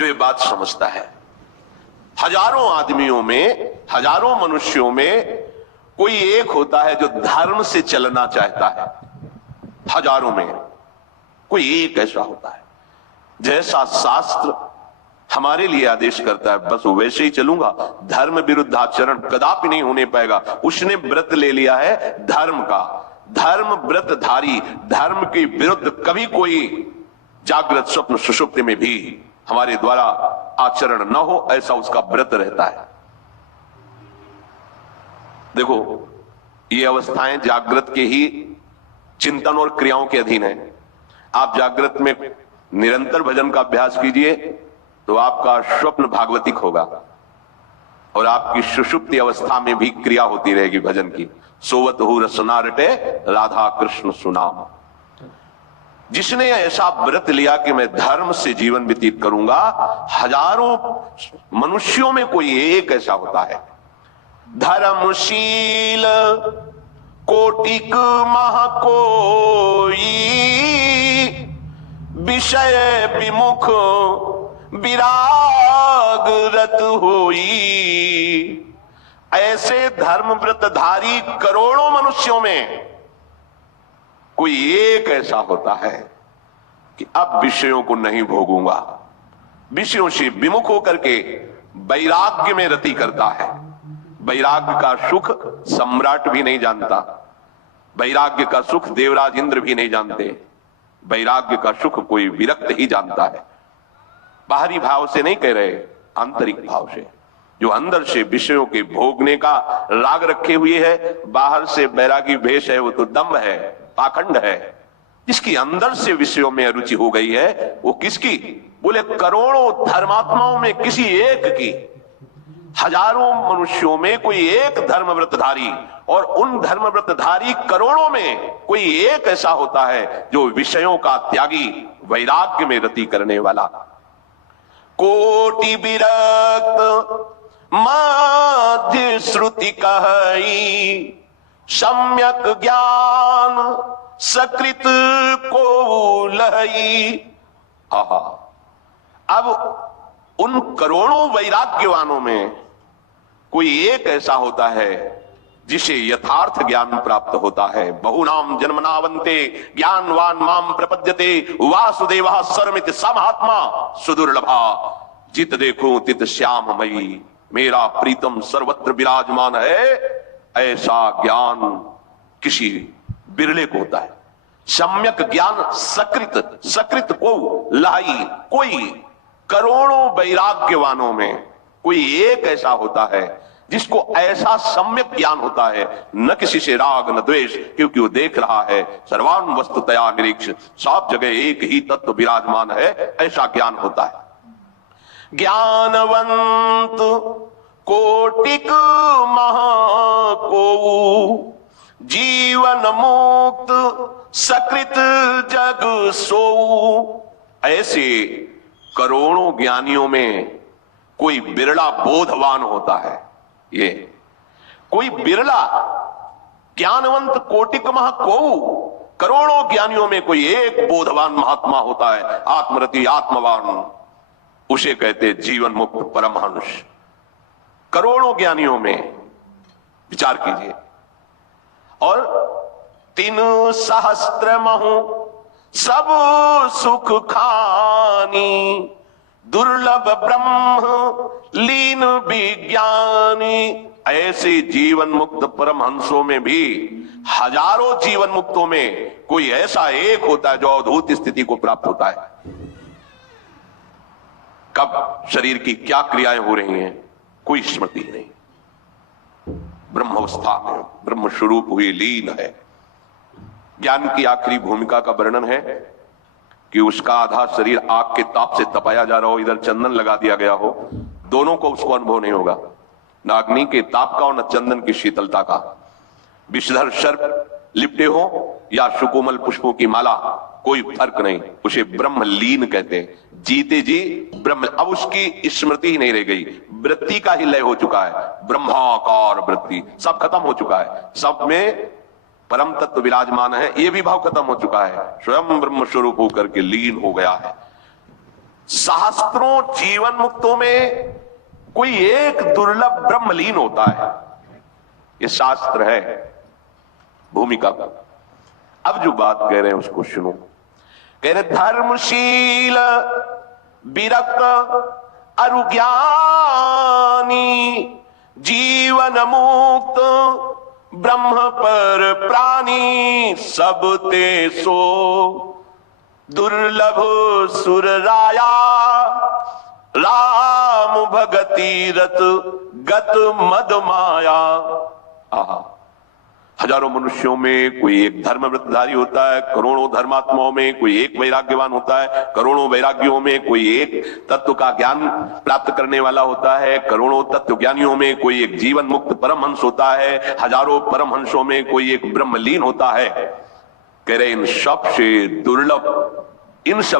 जो ये बात समझता है। हजारों आदमियों में, हजारों मनुष्यों में कोई एक होता है जो धर्म से चलना चाहता है। हजारों में कोई एक ऐसा होता है, जैसा शास्त्र हमारे लिए आदेश करता है बस वैसे ही चलूंगा, धर्म विरुद्ध आचरण कदापि नहीं होने पाएगा। उसने व्रत ले लिया है धर्म का, धर्म व्रतधारी, धर्म के विरुद्ध कभी कोई जागृत स्वप्न सुषुप्ति में भी हमारे द्वारा आचरण न हो, ऐसा उसका व्रत रहता है। देखो, ये अवस्थाएं जागृत के ही चिंतन और क्रियाओं के अधीन है। आप जागृत में निरंतर भजन का अभ्यास कीजिए तो आपका स्वप्न भागवतिक होगा और आपकी सुषुप्ति अवस्था में भी क्रिया होती रहेगी भजन की। सोवत हु रसना रटे राधा कृष्ण सुनाम। जिसने ऐसा व्रत लिया कि मैं धर्म से जीवन व्यतीत करूंगा, हजारों मनुष्यों में कोई एक ऐसा होता है। धर्मशील कोटिक महाकोई, विषय विमुख विराग रत होई। ऐसे धर्म व्रतधारी करोड़ों मनुष्यों में कोई एक ऐसा होता है कि अब विषयों को नहीं भोगूंगा, विषयों से विमुख होकर के वैराग्य में रति करता है। वैराग्य का सुख सम्राट भी नहीं जानता, वैराग्य का सुख देवराज इंद्र भी नहीं जानते, वैराग्य का सुख कोई विरक्त ही जानता है। बाहरी भाव से नहीं कह रहे, आंतरिक भाव से, जो अंदर से विषयों के भोगने का राग रखे हुए है। बाहर से बैरागी भेष है, वो तो दम्भ है, पाखंड है। जिसकी अंदर से विषयों में रुचि हो गई है, वो किसकी? बोले करोड़ों धर्मात्माओं में किसी एक की। हजारों मनुष्यों में कोई एक धर्म व्रतधारी, और उन धर्म व्रतधारी करोड़ों में कोई एक ऐसा होता है जो विषयों का त्यागी, वैराग्य में रति करने वाला। कोटि विरक्त मध्य श्रुति कही, सम्यक ज्ञान सकृत को लही। आहा, अब उन करोड़ों वैराग्यवानों में कोई एक ऐसा होता है जिसे यथार्थ ज्ञान प्राप्त होता है। बहुनाम जन्मनावंते ज्ञानवान माम प्रपद्यते, वासुदेवः सर्वमिति स महात्मा सुदुर्लभा। जित देखो तित श्याममयी, मेरा प्रीतम सर्वत्र विराजमान है। ऐसा ज्ञान किसी बिरले को होता है। सम्यक ज्ञान सकृत, सकृत को लाई, कोई करोड़ों वैराग्यवानों में कोई एक ऐसा होता है जिसको ऐसा सम्यक ज्ञान होता है, न किसी से राग न द्वेष, क्योंकि वो देख रहा है सर्वान वस्तुतया निरीक्ष, सब जगह एक ही तत्व विराजमान है। ऐसा ज्ञान होता है। ज्ञानवंत कोटिक महाको, जीवन मुक्त सकृत जग सोऊ। ऐसे करोड़ों ज्ञानियों में कोई बिरला बोधवान होता है। ये कोई बिरला ज्ञानवंत कोटिक महाको, करोड़ों ज्ञानियों में कोई एक बोधवान महात्मा होता है, आत्मरति आत्मवान। उसे कहते जीवन मुक्त परमहंस। करोड़ों ज्ञानियों में विचार कीजिए। और 3 सहस्त्र महु सब सुख खानी, दुर्लभ ब्रह्म लीन विज्ञानी। ऐसे जीवन मुक्त परमहंसों में भी, हजारों जीवन मुक्तों में कोई ऐसा एक होता है जो अद्भुत स्थिति को प्राप्त होता है। कब शरीर की क्या क्रियाएं हो रही हैं कोई स्मृति नहीं। ब्रह्मावस्था में ब्रह्म स्वरूप हुई लीन है। ज्ञान की आखिरी भूमिका का वर्णन है कि उसका आधा शरीर आग के ताप से तपाया जा रहा हो, इधर चंदन लगा दिया गया हो, दोनों को उसको अनुभव नहीं होगा, न अग्नि के ताप का और न चंदन की शीतलता का। विषधर सर्प लिपटे हो या सुकोमल पुष्पों की माला, कोई फर्क नहीं, उसे ब्रह्म लीन कहते हैं। जीते जी ब्रह्म। अब उसकी स्मृति ही नहीं रह गई, वृत्ति का ही लय हो चुका है, ब्रह्माकार वृत्ति, सब खत्म हो चुका है। सब में परम तत्व विराजमान है, ये भी भाव खत्म हो चुका है, स्वयं ब्रह्म स्वरूप होकर के लीन हो गया है। शास्त्रों जीवन मुक्तों में कोई एक दुर्लभ ब्रह्मलीन होता है। ये शास्त्र है भूमिका का। अब जो बात कह रहे हैं उसको सुनो। कह रहे धर्मशील विरक्त अरुज्ञानी जीवन मुक्त ब्रह्म पर प्राणी सब ते सो दुर्लभ सुर राया राम भगति रत गत मद माया। आहा, हजारों मनुष्यों में कोई एक धर्म व्रतधारी होता है, करोड़ों धर्मात्माओं में कोई एक वैराग्यवान होता है, करोड़ों वैराग्यों में कोई एक तत्व का ज्ञान प्राप्त करने वाला होता है, करोड़ों तत्व ज्ञानियों में कोई एक जीवन मुक्त परमहंस होता है, हजारों परमहंसों में कोई एक ब्रह्मलीन होता है। कह रहे इन सब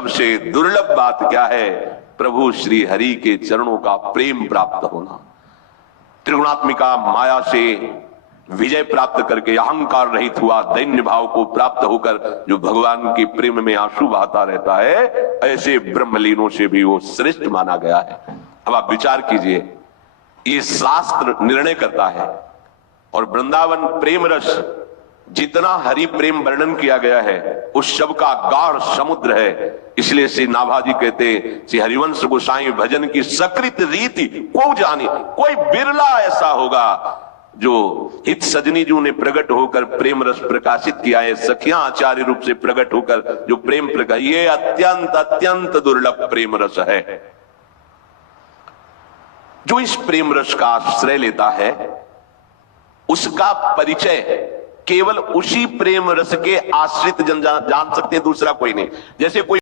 से दुर्लभ बात क्या है? प्रभु श्री हरि के चरणों का प्रेम प्राप्त होना। त्रिगुणात्मिका माया से विजय प्राप्त करके अहंकार रहित हुआ दैन्य भाव को प्राप्त होकर जो भगवान के प्रेम में आंसू बहाता रहता है, ऐसे ब्रह्मलीनों से भी वो श्रेष्ठ माना गया है। अब आप विचार कीजिए, ये शास्त्र निर्णय करता है और वृंदावन प्रेम रस जितना हरि प्रेम वर्णन किया गया है उस सब का गाढ़ समुद्र है। इसलिए श्री नाभाजी कहते श्री हरिवंश गोसाई भजन की सकृत रीति को जाने, कोई बिरला ऐसा होगा जो हित सजनी जी ने प्रकट होकर प्रेम रस प्रकाशित किया है, सखियां आचार्य रूप से प्रकट होकर जो प्रेम प्रकाश, ये अत्यंत अत्यंत दुर्लभ प्रेम रस है। जो इस प्रेम रस का आश्रय लेता है उसका परिचय केवल उसी प्रेम रस के आश्रित जन जान सकते हैं, दूसरा कोई नहीं। जैसे कोई